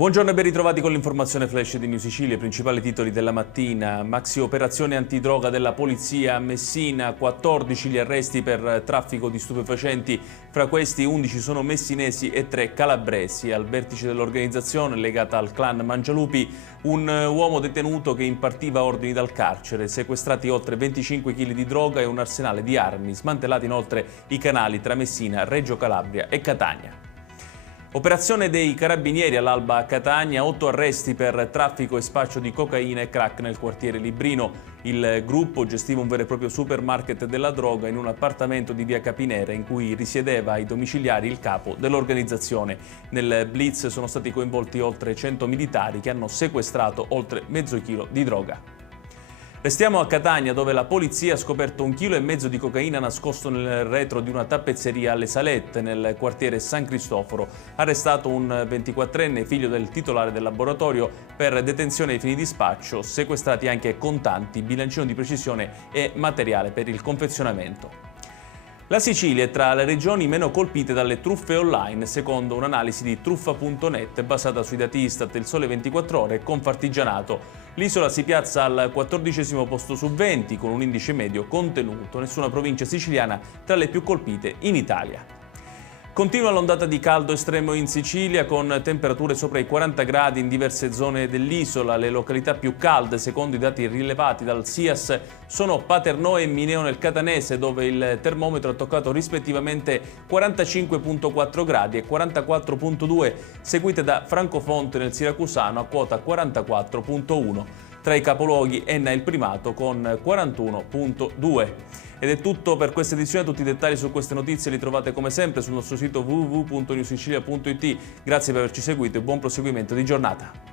Buongiorno e ben ritrovati con l'informazione flash di New Sicilia, i principali titoli della mattina. Maxi operazione antidroga della polizia a Messina, 14 gli arresti per traffico di stupefacenti, fra questi 11 sono messinesi e 3 calabresi. Al vertice dell'organizzazione legata al clan Mangialupi, un uomo detenuto che impartiva ordini dal carcere, sequestrati oltre 25 kg di droga e un arsenale di armi, smantellati inoltre i canali tra Messina, Reggio Calabria e Catania. Operazione dei carabinieri all'alba a Catania, 8 arresti per traffico e spaccio di cocaina e crack nel quartiere Librino. Il gruppo gestiva un vero e proprio supermarket della droga in un appartamento di via Capinera in cui risiedeva ai domiciliari il capo dell'organizzazione. Nel blitz sono stati coinvolti oltre 100 militari che hanno sequestrato oltre mezzo chilo di droga. Restiamo a Catania, dove la polizia ha scoperto 1,5 kg di cocaina nascosto nel retro di una tappezzeria alle Salette, nel quartiere San Cristoforo. Arrestato un 24enne figlio del titolare del laboratorio per detenzione ai fini di spaccio, sequestrati anche contanti, bilancino di precisione e materiale per il confezionamento. La Sicilia è tra le regioni meno colpite dalle truffe online, secondo un'analisi di truffa.net basata sui dati Istat, Il Sole 24 Ore e Confartigianato. L'isola si piazza al 14° posto su 20, con un indice medio contenuto. Nessuna provincia siciliana tra le più colpite in Italia. Continua l'ondata di caldo estremo in Sicilia, con temperature sopra i 40 gradi in diverse zone dell'isola. Le località più calde, secondo i dati rilevati dal SIAS, sono Paternò e Mineo nel Catanese, dove il termometro ha toccato rispettivamente 45,4 gradi e 44,2, seguite da Francofonte nel Siracusano a quota 44,1. Tra i capoluoghi Enna il primato con 41,2. Ed è tutto per questa edizione. Tutti i dettagli su queste notizie li trovate come sempre sul nostro sito www.newsicilia.it. Grazie per averci seguito e buon proseguimento di giornata.